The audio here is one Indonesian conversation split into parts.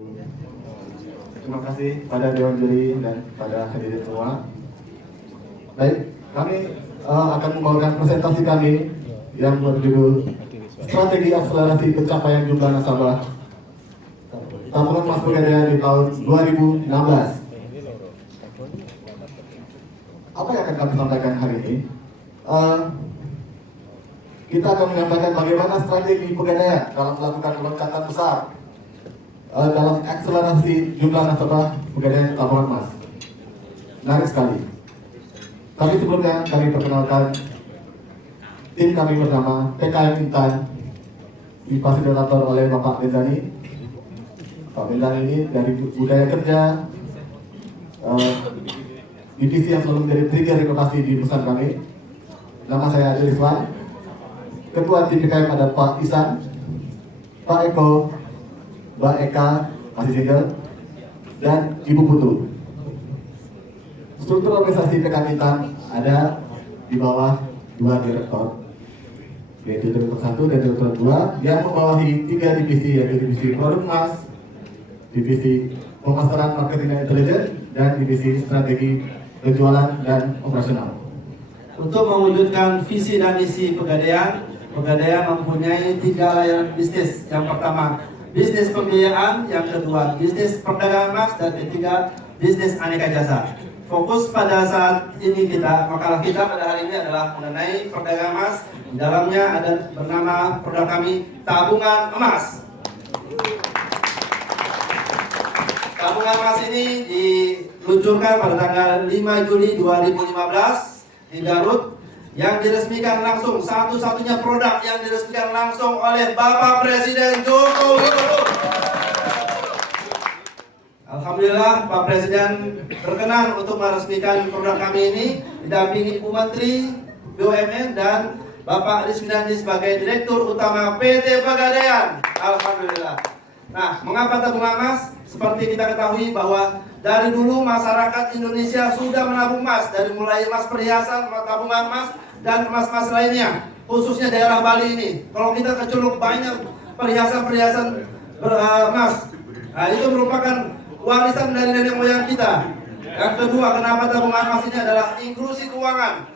Terima kasih pada Dewan Juri dan pada hadirin semua. Baik, kami akan membawakan presentasi kami yang berjudul Strategi Akselerasi Pencapaian Jumlah Nasabah Tabungan Emas Pegadaian di tahun 2016. Apa yang akan kami sampaikan hari ini? Kita akan menyampaikan bagaimana strategi Pegadaian dalam melakukan loncatan besar dalam akselerasi jumlah nasabah Pegadaian tabungan emas. Menarik sekali. Tapi sebelumnya kami perkenalkan tim kami bernama PKM Intan, difasilitator oleh Bapak Benzani. Pak Benzani ini dari budaya kerja, divisi yang selalu menjadi trigger inovasi di perusahaan kami. Nama saya Adil Iswan. Ketua tim PKM ada Pak Isan, Pak Eko, Mbak Eka, masih single, dan Ibu Putu. Struktur organisasi PKM Intan ada di bawah 2 direktur, yaitu Direktur 1 dan Direktur 2, yang membawahi 3 divisi, yaitu divisi produk emas, divisi pemasaran marketing dan intelijen, dan divisi strategi penjualan dan operasional. Untuk mewujudkan visi dan misi Pegadaian mempunyai 3 layanan bisnis. Yang pertama, bisnis pembiayaan, yang kedua, bisnis perdagangan emas, dan ketiga, bisnis aneka jasa. Fokus pada saat ini makalah kita pada hari ini adalah mengenai perdagangan emas. Di dalamnya ada bernama produk kami tabungan emas. Tabungan emas ini diluncurkan pada tanggal 5 Juli 2015 di Garut, yang diresmikan langsung, satu-satunya produk yang diresmikan langsung oleh Bapak Presiden Joko Widodo. Alhamdulillah Pak Presiden berkenan untuk meresmikan produk kami ini, didampingi Ibu Menteri BUMN dan Bapak Rizmidandi sebagai Direktur Utama PT Pegadaian. Alhamdulillah. Nah, mengapa tabungan emas? Seperti kita ketahui bahwa dari dulu masyarakat Indonesia sudah menabung emas, dari mulai emas perhiasan, tabungan emas, dan emas-emas lainnya, khususnya daerah Bali ini. Kalau kita keceluk banyak perhiasan-perhiasan emas, nah, itu merupakan warisan dari nenek moyang kita. Yang kedua, kenapa tabungan emas ini adalah inklusi keuangan,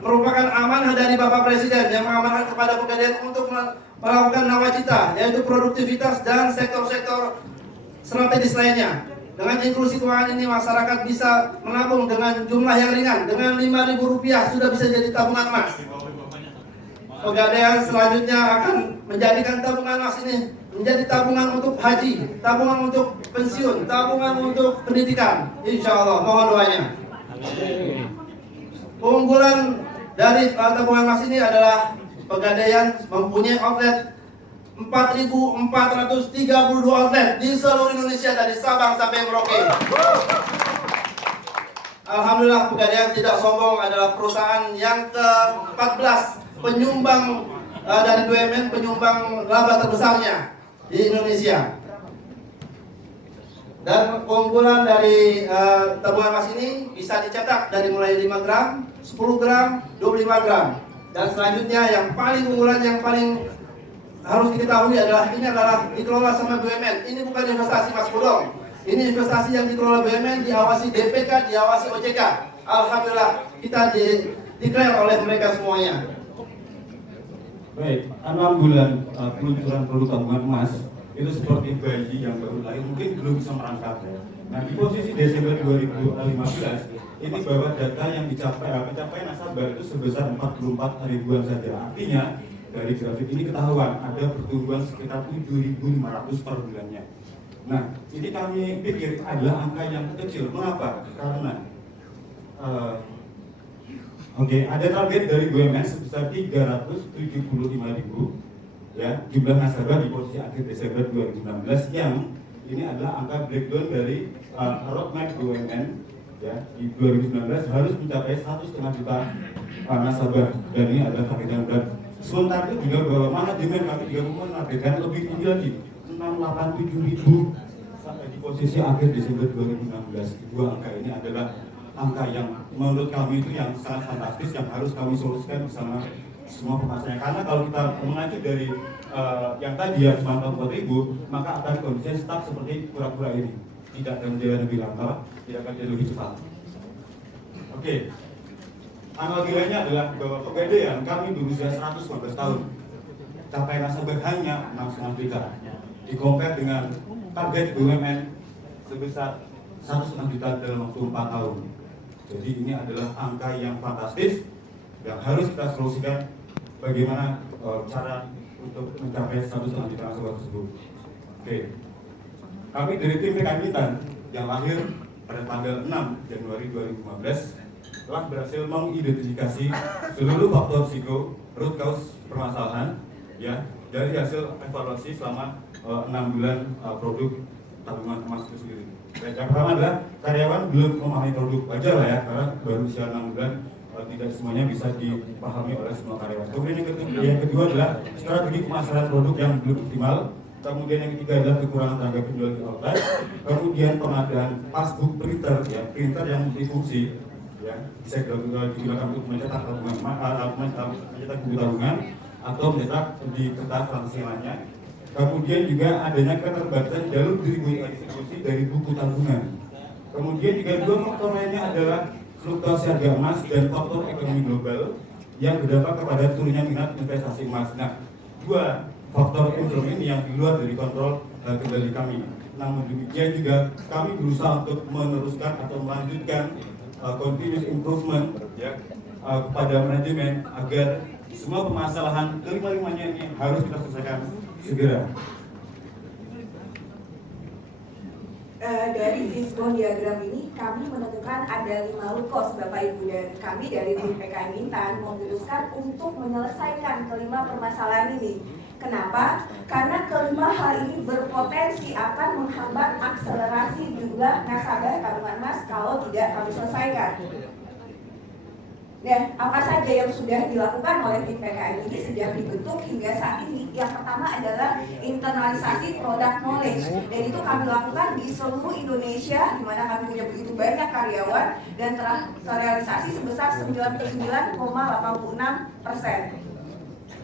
merupakan amanah dari Bapak Presiden yang mengamanahkan kepada Pegadaian untuk melakukan nawacita, yaitu produktivitas dan sektor-sektor strategis lainnya. Dengan inklusi keuangan ini masyarakat bisa menabung dengan jumlah yang ringan, dengan Rp5.000 sudah bisa jadi tabungan emas. Pegadaian selanjutnya akan menjadikan tabungan emas ini menjadi tabungan untuk haji, tabungan untuk pensiun, tabungan untuk pendidikan. Insya Allah, mohon doanya. Keunggulan dari tabungan emas ini adalah Pegadaian mempunyai outlet 4.432 outlet di seluruh Indonesia dari Sabang sampai Merauke. Alhamdulillah Pegadaian tidak sombong, adalah perusahaan yang ke-14 penyumbang dari BUMN, penyumbang laba terbesarnya di Indonesia. Dan keunggulan dari tabungan emas ini bisa dicetak dari mulai 5 gram, 10 gram, 25 gram. Dan selanjutnya yang paling unggulan, yang paling harus diketahui adalah ini adalah dikelola sama BUMN. Ini bukan investasi Mas Bodong. Ini investasi yang dikelola BUMN, diawasi BPK, diawasi OJK. Alhamdulillah kita declare oleh mereka semuanya. Baik, 6 bulan peluncuran produk tabungan emas itu seperti bayi yang baru lahir, mungkin belum bisa merangkak. Nah, di posisi Desember 2015 ini bahwa data yang pencapaian nasabah itu sebesar 44 ribuan saja. Artinya dari grafik ini ketahuan ada pertumbuhan sekitar 7.500 per bulannya. Nah, ini kami pikir adalah angka yang kecil. Mengapa? Karena ada target dari BUMN sebesar 375.000 ya, jumlah nasabah di posisi akhir Desember 2016, yang ini adalah angka breakdown dari roadmap BUMN ya, di 2019 harus mencapai 1,5 juta nasabah, dan ini adalah target yang berat. Sementara itu juga bahwa manajemen kami juga menargetkan lebih tinggi lagi, 687.000 sampai di posisi akhir Desember 2016. Dua angka ini adalah angka yang menurut kami itu yang sangat fantastis, yang harus kami solusikan bersama semua pemasarannya. Karena kalau kita mengacu dari yang tadi ya 94.000, maka akan kondisinya stuck seperti kura-kura ini, tidak akan jalan lebih lama, tidak akan jalan lebih cepat. Oke, analogianya adalah bahwa Pegadaian kami berusia 115 tahun, capaian nasabah hanya 6,5 juta, dikompar dengan target BUMN sebesar 1,5 juta dalam waktu 4 tahun. Jadi ini adalah angka yang fantastis yang harus kita solusikan bagaimana cara untuk mencapai 1,5 juta nasabah tersebut. Oke, kami dari tim PKN Bintan yang lahir pada tanggal 6 Januari 2015 telah berhasil mengidentifikasi seluruh faktor risiko root cause permasalahan ya dari hasil evaluasi selama 6 bulan produk tabungan emas itu sendiri. Yang pertama adalah karyawan belum memahami produk, wajar lah ya, karena baru usia 6 bulan tidak semuanya bisa dipahami oleh semua karyawan. Kemudian yang kedua adalah strategi pemasaran produk yang belum optimal. Kemudian yang ketiga adalah kekurangan tenaga penjual di outlet. Kemudian pengadaan passbook printer, ya, printer yang multifungsi, ya, bisa digunakan untuk mencetak tabungan, mencetak buku tabungan atau mencetak di kertas transaksi lainnya. Kemudian juga adanya keterbatasan jalur distribusi dari buku tabungan. Kemudian juga dua faktor lainnya adalah fluktuasi harga emas dan faktor ekonomi global yang berdampak kepada turunnya minat investasi emas. Nah, dua faktor instrumen ini yang di luar dari kontrol kendali kami. Namun demikian juga kami berusaha untuk meneruskan atau melanjutkan continuous improvement ya kepada manajemen agar semua permasalahan kelima-limanya ini harus kita selesaikan segera. Dari fishbone diagram ini kami menemukan ada 5 root cause Bapak Ibu, dan kami dari tim PKN Bintan memutuskan untuk menyelesaikan kelima permasalahan ini. Kenapa? Karena kelima hal ini berpotensi akan menghambat akselerasi jumlah nasabah tabungan emas kalau tidak kami selesaikan. Dan apa saja yang sudah dilakukan oleh tim PKN ini sejak dibentuk hingga saat ini? Yang pertama adalah internalisasi product knowledge, dan itu kami lakukan di seluruh Indonesia, di mana kami punya begitu banyak karyawan dan telah terrealisasi sebesar 99,86%.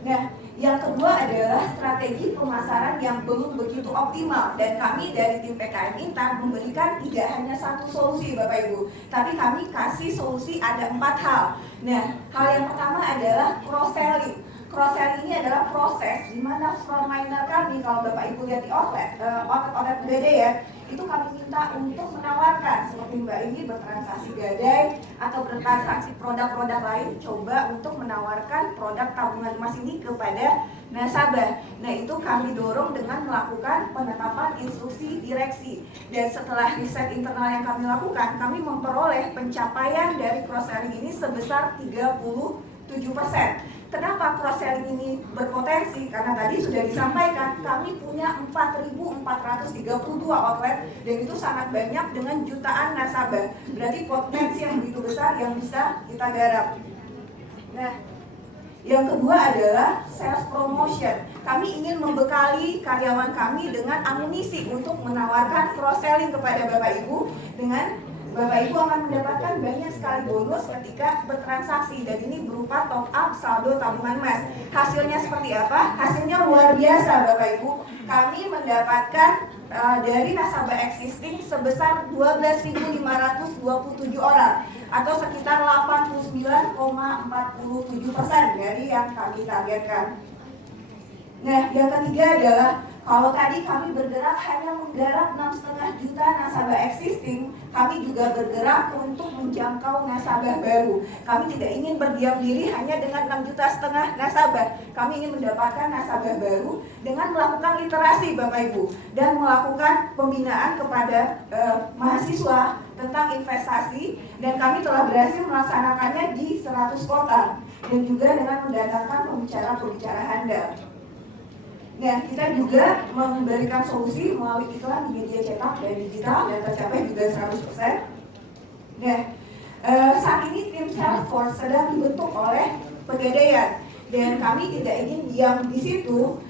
Nah, yang kedua adalah strategi pemasaran yang belum begitu optimal, dan kami dari tim PKN Bintan memberikan tidak hanya satu solusi Bapak Ibu, tapi kami kasih solusi ada 4 hal. Nah, hal yang pertama adalah cross-selling. Cross-selling ini adalah proses di mana frontliner kami, kalau Bapak Ibu lihat di outlet Pegadaian, itu kami minta untuk menawarkan seperti Mbak ini bertransaksi gadai atau bertransaksi produk-produk lain, coba untuk menawarkan produk tabungan emas ini kepada nasabah. Nah, itu kami dorong dengan melakukan penetapan instruksi direksi, dan setelah riset internal yang kami lakukan, kami memperoleh pencapaian dari cross-selling ini sebesar 37%. Kenapa cross-selling ini berpotensi? Karena tadi sudah disampaikan, kami punya 4.432 outlet, dan itu sangat banyak dengan jutaan nasabah. Berarti potensi yang begitu besar yang bisa kita garap. Nah, yang kedua adalah sales promotion. Kami ingin membekali karyawan kami dengan amunisi untuk menawarkan cross-selling kepada Bapak Ibu, dengan Bapak Ibu akan mendapatkan banyak sekali bonus ketika bertransaksi, dan ini berupa top up saldo tabungan emas. Hasilnya seperti apa? Hasilnya luar biasa Bapak Ibu. Kami mendapatkan dari nasabah existing sebesar 12.527 orang atau sekitar 89,47% dari yang kami targetkan. Nah, yang ketiga adalah kalau tadi kami bergerak hanya menggarap 6,5 juta nasabah existing, kami juga bergerak untuk menjangkau nasabah baru. Kami tidak ingin berdiam diri hanya dengan 6,5 juta nasabah. Kami ingin mendapatkan nasabah baru dengan melakukan literasi Bapak Ibu, dan melakukan pembinaan kepada mahasiswa tentang investasi, dan kami telah berhasil melaksanakannya di 100 kota, dan juga dengan mendatangkan pembicara-pembicara handal. Nah, kita juga memberikan solusi melalui iklan di media cetak dan digital, dan tercapai juga 100%. Nah, saat ini tim Salesforce sedang dibentuk oleh Pegadaian, dan kami tidak ingin diam di situ.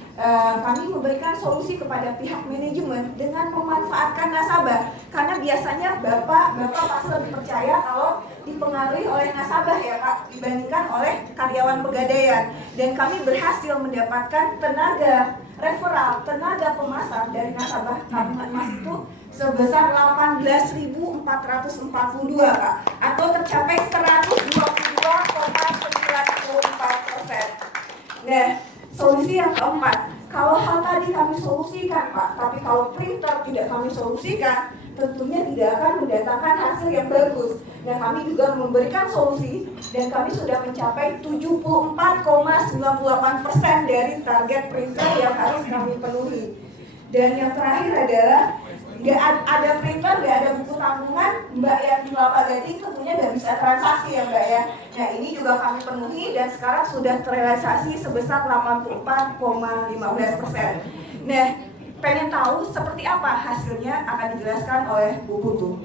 kami memberikan solusi kepada pihak manajemen dengan memanfaatkan nasabah, karena biasanya bapak pasti lebih percaya kalau dipengaruhi oleh nasabah ya Pak dibandingkan oleh karyawan Pegadaian, dan kami berhasil mendapatkan tenaga referral, tenaga pemasar dari nasabah tabungan emas itu sebesar 18.442 Pak, atau tercapai 122,94%. Nah, solusi yang keempat, kalau hal tadi kami solusikan Pak, tapi kalau printer tidak kami solusikan, tentunya tidak akan mendatangkan hasil yang bagus. Dan kami juga memberikan solusi, dan kami sudah mencapai 74,98% dari target printer yang harus kami penuhi. Dan yang terakhir adalah nggak ada printer, nggak ada buku tabungan, Mbak yang di Kelapa Gading tentunya nggak bisa transaksi ya Mbak ya. Nah ini juga kami penuhi dan sekarang sudah terrealisasi sebesar 84,15%. Nah, pengen tahu seperti apa hasilnya akan dijelaskan oleh Bu Putu.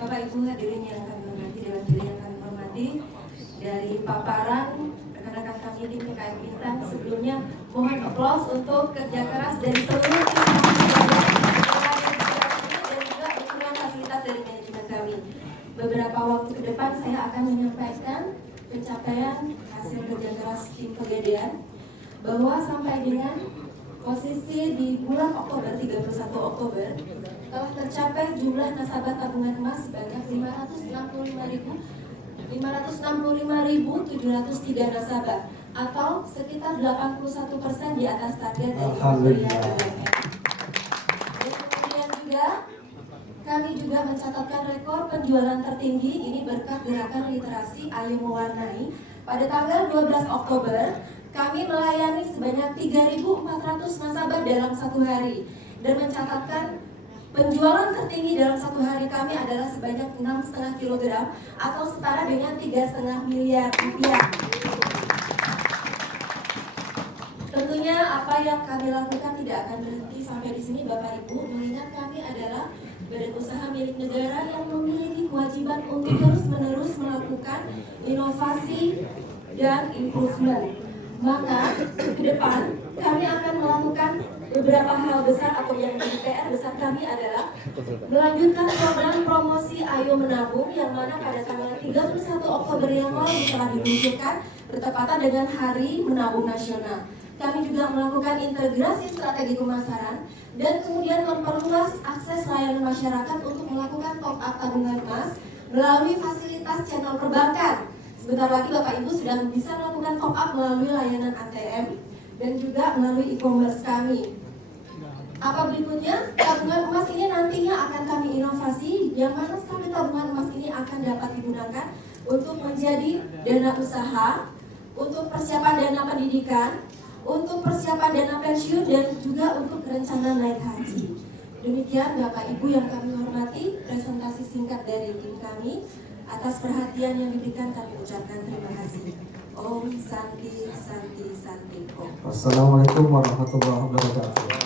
Bapak Ibu hadirin yang kami hormati, Dewan Juri yang kami hormati, dari paparan rekan-rekan kami di PKM Bintang, sebelumnya mohon aplaus untuk kerja keras dari seluruh tim dan juga dukungan fasilitas dari manajemen kami. Beberapa waktu ke depan saya akan menyampaikan pencapaian hasil kerja keras tim Pegadaian, bahwa sampai dengan posisi di bulan Oktober, 31 Oktober, telah tercapai jumlah nasabah tabungan emas sebanyak 565.703 nasabah, atau sekitar 81% di atas target dari Kementerian BUMN. Dan kemudian juga kami juga mencatatkan rekor penjualan tertinggi ini berkat gerakan literasi Ayo Mewarnai. Pada tanggal 12 Oktober, kami melayani sebanyak 3.400 nasabah dalam satu hari, dan mencatatkan penjualan tertinggi dalam satu hari kami adalah sebanyak 6,5 kg atau setara dengan 3,5 miliar rupiah. Tentunya apa yang kami lakukan tidak akan berhenti sampai di sini Bapak Ibu, mengingat kami adalah badan usaha milik negara yang memiliki kewajiban untuk terus-menerus melakukan inovasi dan improvement. Maka ke depan kami akan melakukan beberapa hal besar atau yang menjadi PR besar kami adalah melanjutkan program promosi Ayo Menabung, yang mana pada tanggal 31 Oktober yang lalu telah diluncurkan bertepatan dengan Hari Menabung Nasional. Kami juga melakukan integrasi strategi pemasaran dan kemudian memperluas akses layanan masyarakat untuk melakukan top up tabungan emas melalui fasilitas channel perbankan. Sebentar lagi Bapak Ibu sudah bisa melakukan top up melalui layanan ATM dan juga melalui e-commerce kami. Apa berikutnya? Tabungan emas ini nantinya akan kami inovasi, yang mana sekali tabungan emas ini akan dapat digunakan untuk menjadi dana usaha, untuk persiapan dana pendidikan, untuk persiapan dana pensiun, dan juga untuk rencana naik haji. Demikian Bapak Ibu yang kami hormati, presentasi singkat dari tim kami. Atas perhatian yang diberikan kami ucapkan terima kasih. Om Santi Santi Santi Om. Assalamualaikum warahmatullahi wabarakatuh.